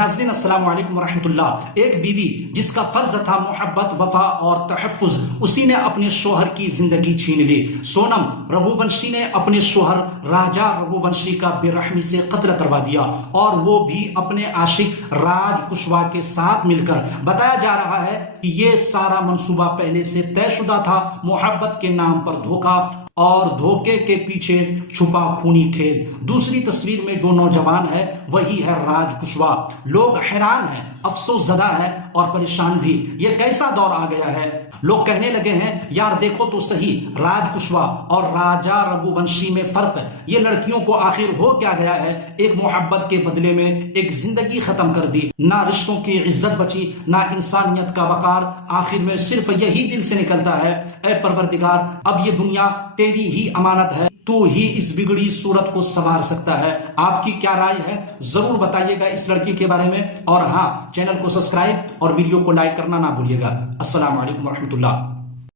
ناظرین السلام علیکم ورحمۃ اللہ۔ ایک بیوی جس کا فرض تھا محبت، وفا اور تحفظ، اسی نے اپنے شوہر کی زندگی چھین لی۔ سونم رگھوونشی نے اپنے شوہر راجا رگھوونشی کا بے رحمی سے قتل کروا دیا، اور وہ بھی اپنے عاشق راج کشوا کے ساتھ مل کر۔ بتایا جا رہا ہے کہ یہ سارا منصوبہ پہلے سے طے شدہ تھا۔ محبت کے نام پر دھوکہ اور دھوکے کے پیچھے چھپا خونی کھیل۔ دوسری تصویر میں جو نوجوان ہے وہی ہے راج کشوا۔ لوگ حیران ہیں، افسوس زدہ ہیں اور پریشان بھی۔ یہ کیسا دور آ گیا ہے؟ لوگ کہنے لگے ہیں یار دیکھو تو صحیح، راج کشوا اور راجا رگھوونشی میں فرق ہے۔ یہ لڑکیوں کو آخر ہو کیا گیا ہے؟ ایک محبت کے بدلے میں ایک زندگی ختم کر دی، نہ رشتوں کی عزت بچی، نہ انسانیت کا وقار۔ آخر میں صرف یہی دل سے نکلتا ہے، اے پروردگار اب یہ دنیا تیری ہی امانت ہے، تو ہی اس بگڑی صورت کو سنوار سکتا ہے۔ آپ کی کیا رائے ہے؟ ضرور بتائیے گا اس لڑکی کے بارے میں، اور ہاں چینل کو سبسکرائب اور ویڈیو کو لائک کرنا نہ بھولیے گا۔ السلام علیکم ورحمۃ اللہ۔